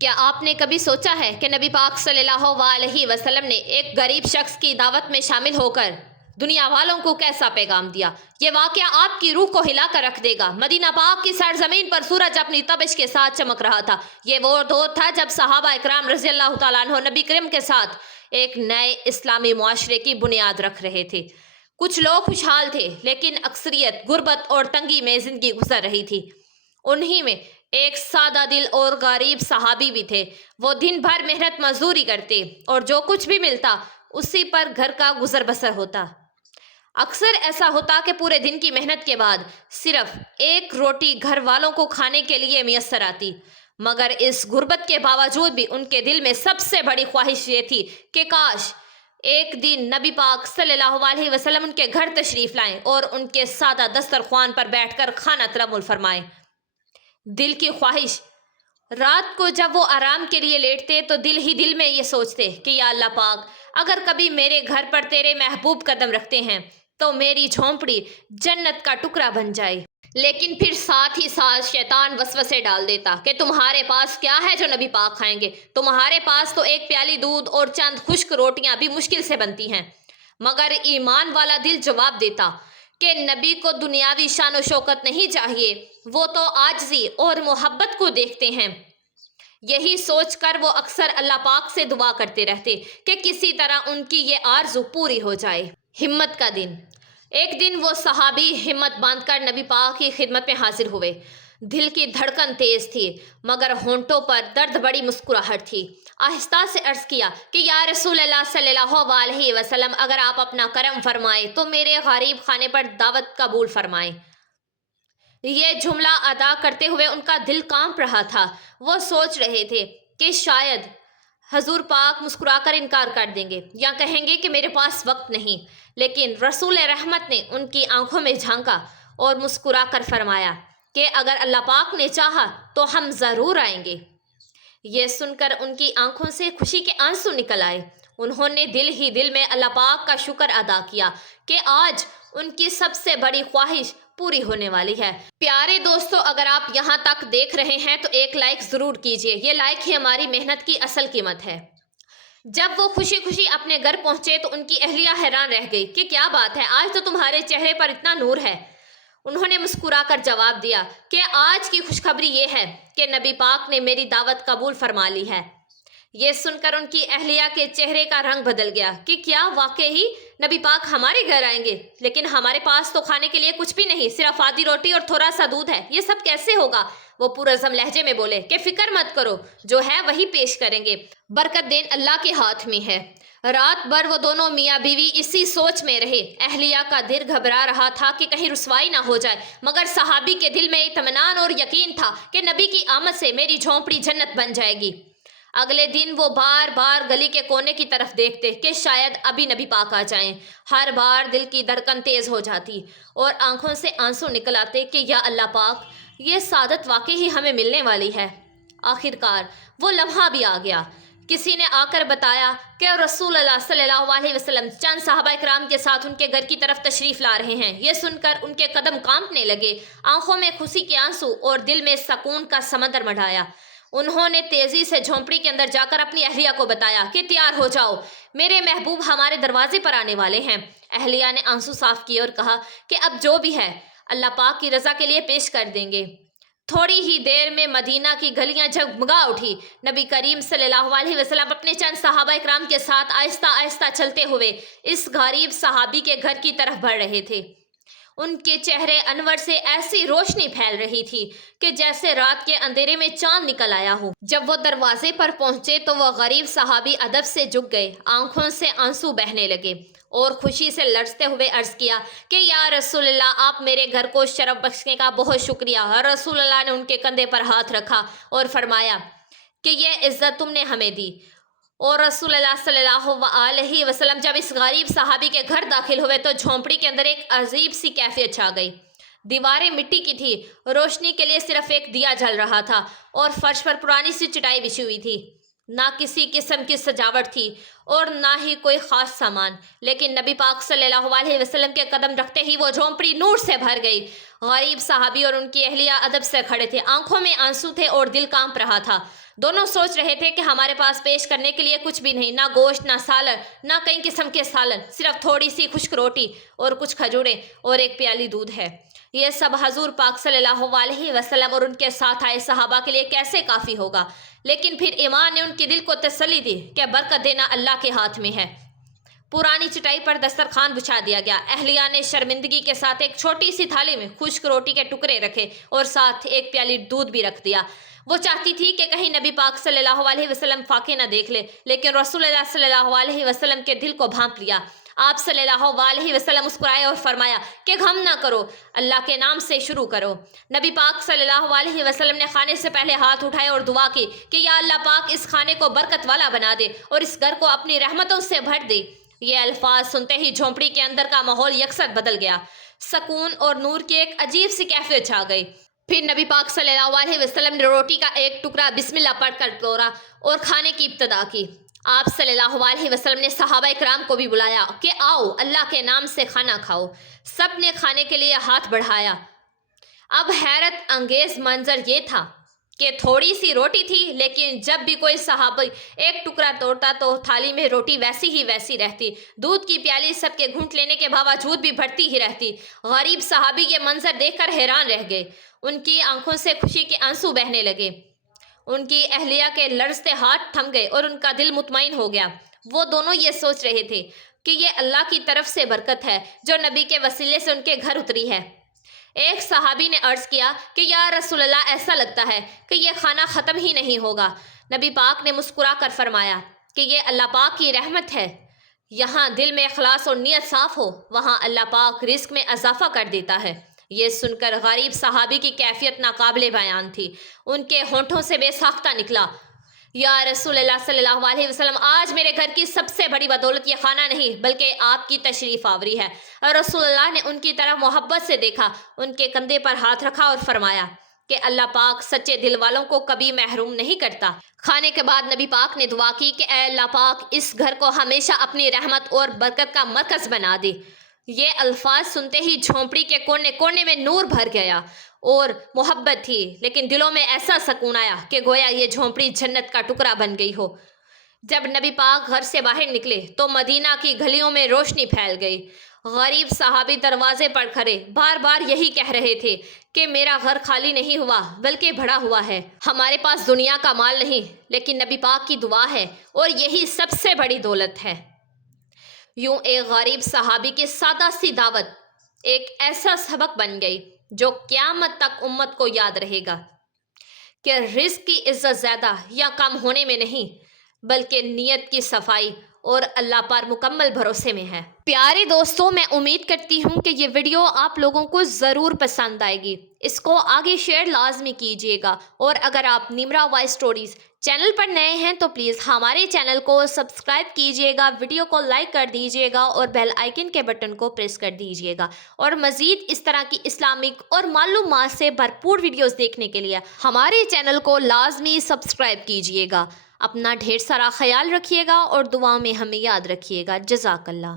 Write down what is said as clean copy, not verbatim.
کیا آپ نے کبھی سوچا ہے کہ نبی پاک صلی اللہ علیہ وسلم نے ایک غریب شخص کی دعوت میں شامل ہو کر دنیا والوں کو کیسا پیغام دیا؟ یہ واقعہ آپ کی روح کو ہلا کر رکھ دے گا۔ مدینہ پاک کی سرزمین پر سورج اپنی تابش کے ساتھ چمک رہا تھا۔ یہ وہ دور تھا جب صحابہ اکرام رضی اللہ تعالیٰ عنہ نبی کریم کے ساتھ ایک نئے اسلامی معاشرے کی بنیاد رکھ رہے تھے۔ کچھ لوگ خوشحال تھے، لیکن اکثریت غربت اور تنگی میں زندگی گزر رہی تھی۔ انہی میں ایک سادہ دل اور غریب صحابی بھی تھے۔ وہ دن بھر محنت مزدوری کرتے اور جو کچھ بھی ملتا اسی پر گھر کا گزر بسر ہوتا۔ اکثر ایسا ہوتا کہ پورے دن کی محنت کے بعد صرف ایک روٹی گھر والوں کو کھانے کے لیے میسر آتی، مگر اس غربت کے باوجود بھی ان کے دل میں سب سے بڑی خواہش یہ تھی کہ کاش ایک دن نبی پاک صلی اللہ علیہ وسلم ان کے گھر تشریف لائیں اور ان کے سادہ دسترخوان پر بیٹھ کر کھانا تناول فرمائیں۔ دل کی خواہش۔ رات کو جب وہ آرام کے لیے لیٹتے تو دل ہی دل میں یہ سوچتے کہ یا اللہ پاک، اگر کبھی میرے گھر پر تیرے محبوب قدم رکھتے ہیں تو میری جھونپڑی جنت کا ٹکڑا بن جائے۔ لیکن پھر ساتھ ہی ساتھ شیطان وسوسے ڈال دیتا کہ تمہارے پاس کیا ہے جو نبی پاک کھائیں گے؟ تمہارے پاس تو ایک پیالی دودھ اور چند خشک روٹیاں بھی مشکل سے بنتی ہیں۔ مگر ایمان والا دل جواب دیتا کہ نبی کو دنیاوی شان و شوکت نہیں چاہیے، وہ تو عاجزی اور محبت کو دیکھتے ہیں۔ یہی سوچ کر وہ اکثر اللہ پاک سے دعا کرتے رہتے کہ کسی طرح ان کی یہ آرزو پوری ہو جائے۔ ہمت کا دن۔ ایک دن وہ صحابی ہمت باندھ کر نبی پاک کی خدمت میں حاضر ہوئے۔ دل کی دھڑکن تیز تھی، مگر ہونٹوں پر درد بڑی مسکراہٹ تھی۔ آہستہ سے عرض کیا کہ یا رسول اللہ صلی اللہ علیہ وسلم، اگر آپ اپنا کرم فرمائیں تو میرے غریب خانے پر دعوت قبول فرمائیں۔ یہ جملہ ادا کرتے ہوئے ان کا دل کانپ رہا تھا۔ وہ سوچ رہے تھے کہ شاید حضور پاک مسکرا کر انکار کر دیں گے یا کہیں گے کہ میرے پاس وقت نہیں، لیکن رسول رحمت نے ان کی آنکھوں میں جھانکا اور مسکرا کر فرمایا کہ اگر اللہ پاک نے چاہا تو ہم ضرور آئیں گے۔ یہ سن کر ان کی آنکھوں سے خوشی کے آنسو نکل آئے۔ انہوں نے دل ہی دل میں اللہ پاک کا شکر ادا کیا کہ آج ان کی سب سے بڑی خواہش پوری ہونے والی ہے۔ پیارے دوستو، اگر آپ یہاں تک دیکھ رہے ہیں تو ایک لائک ضرور کیجئے۔ یہ لائک ہی ہماری محنت کی اصل قیمت ہے۔ جب وہ خوشی خوشی اپنے گھر پہنچے تو ان کی اہلیہ حیران رہ گئی کہ کیا بات ہے، آج تو تمہارے چہرے پر اتنا نور ہے۔ انہوں نے مسکرا کر جواب دیا کہ آج کی خوشخبری یہ ہے کہ نبی پاک نے میری دعوت قبول فرما لی ہے۔ یہ سن کر ان کی اہلیہ کے چہرے کا رنگ بدل گیا کہ کیا واقعی نبی پاک ہمارے گھر آئیں گے؟ لیکن ہمارے پاس تو کھانے کے لیے کچھ بھی نہیں، صرف آدھی روٹی اور تھوڑا سا دودھ ہے، یہ سب کیسے ہوگا؟ وہ پرعزم لہجے میں بولے کہ فکر مت کرو، جو ہے وہی پیش کریں گے، برکت دین اللہ کے ہاتھ میں ہے۔ رات بھر وہ دونوں میاں بیوی اسی سوچ میں رہے۔ اہلیہ کا دل گھبرا رہا تھا کہ کہیں رسوائی نہ ہو جائے، مگر صحابی کے دل میں اطمینان اور یقین تھا کہ نبی کی آمد سے میری جھونپڑی جنت بن جائے گی۔ اگلے دن وہ بار بار گلی کے کونے کی طرف دیکھتے کہ شاید ابھی نبی پاک آ جائیں۔ ہر بار دل کی دھڑکن تیز ہو جاتی اور آنکھوں سے آنسو نکل آتے کہ یا اللہ پاک، یہ سعادت واقعی ہی ہمیں ملنے والی ہے۔ آخر کار وہ لمحہ بھی آ گیا۔ کسی نے آ کر بتایا کہ رسول اللہ صلی اللہ علیہ وسلم چند صحابہ اکرام کے ساتھ ان کے گھر کی طرف تشریف لا رہے ہیں۔ یہ سن کر ان کے قدم کانپنے لگے، آنکھوں میں خوشی کے آنسو اور دل میں سکون کا سمندر مڑھایا۔ انہوں نے تیزی سے جھونپڑی کے اندر جا کر اپنی اہلیہ کو بتایا کہ تیار ہو جاؤ، میرے محبوب ہمارے دروازے پر آنے والے ہیں۔ اہلیہ نے آنسو صاف کیے اور کہا کہ اب جو بھی ہے اللہ پاک کی رضا کے لیے پیش کر دیں گے۔ تھوڑی ہی دیر میں مدینہ کی گلیاں جگمگا اٹھی۔ نبی کریم صلی اللہ علیہ وسلم اپنے چند صحابہ اکرام کے ساتھ آہستہ آہستہ چلتے ہوئے اس غریب صحابی کے گھر کی طرف بڑھ رہے تھے۔ ان کے چہرے انور سے ایسی روشنی پھیل رہی تھی کہ جیسے رات کے اندھیرے میں چاند نکل آیا ہو۔ جب وہ دروازے پر پہنچے تو وہ غریب صحابی ادب سے جھک گئے، آنکھوں سے آنسو بہنے لگے اور خوشی سے لرزتے ہوئے عرض کیا کہ یا رسول اللہ، آپ میرے گھر کو شرف بخشنے کا بہت شکریہ۔ رسول اللہ نے ان کے کندھے پر ہاتھ رکھا اور فرمایا کہ یہ عزت تم نے ہمیں دی۔ اور رسول اللہ صلی اللہ علیہ وسلم جب اس غریب صحابی کے گھر داخل ہوئے تو جھونپڑی کے اندر ایک عجیب سی کیفیت چھا گئی۔ دیواریں مٹی کی تھی، روشنی کے لیے صرف ایک دیا جل رہا تھا اور فرش پر پرانی سی چٹائی بچھی ہوئی تھی۔ نہ کسی قسم کی سجاوٹ تھی اور نہ ہی کوئی خاص سامان، لیکن نبی پاک صلی اللہ علیہ وسلم کے قدم رکھتے ہی وہ جھونپڑی نور سے بھر گئی۔ غریب صحابی اور ان کی اہلیہ ادب سے کھڑے تھے، آنکھوں میں آنسو تھے اور دل کانپ رہا تھا۔ دونوں سوچ رہے تھے کہ ہمارے پاس پیش کرنے کے لیے کچھ بھی نہیں، نہ گوشت، نہ سالن، نہ کئی قسم کے سالن، صرف تھوڑی سی خشک روٹی اور کچھ کھجوریں اور ایک پیالی دودھ ہے۔ یہ سب حضور پاک صلی اللہ علیہ وسلم اور ان کے ساتھ آئے صحابہ کے لیے کیسے کافی ہوگا؟ لیکن پھر ایمان نے ان کے دل کو تسلی دی کہ برکت دینا اللہ کے ہاتھ میں ہے۔ پرانی چٹائی پر دسترخوان بچھا دیا گیا۔ اہلیہ نے شرمندگی کے ساتھ ایک چھوٹی سی تھالی میں خشک روٹی کے ٹکڑے رکھے اور ساتھ ایک پیالی دودھ بھی رکھ دیا۔ وہ چاہتی تھی کہ کہیں نبی پاک صلی اللہ علیہ وسلم فاقے نہ دیکھ لے، لیکن رسول اللہ صلی اللہ علیہ وسلم کے دل کو بھانپ لیا۔ آپ صلی اللہ علیہ وسلم مسکرائے اور فرمایا کہ غم نہ کرو، اللہ کے نام سے شروع کرو۔ نبی پاک صلی اللہ علیہ وسلم نے کھانے سے پہلے ہاتھ اٹھائے اور دعا کی کہ یا اللہ پاک اس کھانے کو برکت والا بنا دے اور اس گھر کو اپنی رحمتوں سے بھر دے۔ یہ الفاظ سنتے ہی جھونپڑی کے اندر کا ماحول یکسر بدل گیا، سکون اور نور کی ایک عجیب سی کیفیت چھا گئی۔ پھر نبی پاک صلی اللہ علیہ وسلم نے روٹی کا ایک ٹکڑا بسم اللہ پڑھ کر توڑا اور کھانے کی ابتدا کی۔ آپ صلی اللہ علیہ وسلم نے صحابہ اکرام کو بھی بلایا کہ آؤ اللہ کے نام سے کھانا کھاؤ۔ سب نے کھانے کے لیے ہاتھ بڑھایا۔ اب حیرت انگیز منظر یہ تھا کہ تھوڑی سی روٹی تھی، لیکن جب بھی کوئی صحابی ایک ٹکڑا توڑتا تو تھالی میں روٹی ویسی ہی ویسی رہتی، دودھ کی پیالی سب کے گھونٹ لینے کے باوجود بھی بھرتی ہی رہتی۔ غریب صحابی یہ منظر دیکھ کر حیران رہ گئے، ان کی آنکھوں سے خوشی کے آنسو بہنے لگے، ان کی اہلیہ کے لرزتے ہاتھ تھم گئے اور ان کا دل مطمئن ہو گیا۔ وہ دونوں یہ سوچ رہے تھے کہ یہ اللہ کی طرف سے برکت ہے جو نبی کے وسیلے سے ان کے گھر اتری ہے۔ ایک صحابی نے عرض کیا کہ یا رسول اللہ، ایسا لگتا ہے کہ یہ کھانا ختم ہی نہیں ہوگا۔ نبی پاک نے مسکرا کر فرمایا کہ یہ اللہ پاک کی رحمت ہے، یہاں دل میں اخلاص اور نیت صاف ہو وہاں اللہ پاک رزق میں اضافہ کر دیتا ہے۔ یہ سن کر غریب صحابی کی کیفیت ناقابل بیان تھی، ان کے ہونٹوں سے بے ساختہ نکلا، یا رسول اللہ صلی اللہ علیہ وسلم، آج میرے گھر کی سب سے بڑی بدولت یہ کھانا نہیں بلکہ آپ کی تشریف آوری ہے۔ اور رسول اللہ نے ان کی طرف محبت سے دیکھا، ان کے کندھے پر ہاتھ رکھا اور فرمایا کہ اللہ پاک سچے دل والوں کو کبھی محروم نہیں کرتا۔ کھانے کے بعد نبی پاک نے دعا کی کہ اے اللہ پاک اس گھر کو ہمیشہ اپنی رحمت اور برکت کا مرکز بنا دے۔ یہ الفاظ سنتے ہی جھونپڑی کے کونے کونے میں نور بھر گیا اور محبت تھی، لیکن دلوں میں ایسا سکون آیا کہ گویا یہ جھونپڑی جنت کا ٹکڑا بن گئی ہو۔ جب نبی پاک گھر سے باہر نکلے تو مدینہ کی گلیوں میں روشنی پھیل گئی۔ غریب صحابی دروازے پر کھڑے بار بار یہی کہہ رہے تھے کہ میرا گھر خالی نہیں ہوا بلکہ بھرا ہوا ہے۔ ہمارے پاس دنیا کا مال نہیں، لیکن نبی پاک کی دعا ہے اور یہی سب سے بڑی دولت ہے۔ یوں ایک غریب صحابی کی سادہ سی دعوت ایک ایسا سبق بن گئی جو قیامت تک امت کو یاد رہے گا کہ رزق کی عزت زیادہ یا کم ہونے میں نہیں بلکہ نیت کی صفائی اور اللہ پر مکمل بھروسے میں ہے۔ پیارے دوستوں، میں امید کرتی ہوں کہ یہ ویڈیو آپ لوگوں کو ضرور پسند آئے گی، اس کو آگے شیئر لازمی کیجیے گا، اور اگر آپ نمرا وائس سٹوریز چینل پر نئے ہیں تو پلیز ہمارے چینل کو سبسکرائب کیجیے گا، ویڈیو کو لائک کر دیجیے گا اور بیل آئیکن کے بٹن کو پریس کر دیجیے گا، اور مزید اس طرح کی اسلامک اور معلومات سے بھرپور ویڈیوز دیکھنے کے لیے ہمارے چینل کو لازمی سبسکرائب کیجیے گا۔ اپنا ڈھیر سارا خیال رکھیے گا اور دعاؤں میں ہمیں یاد رکھیے گا۔ جزاک اللہ۔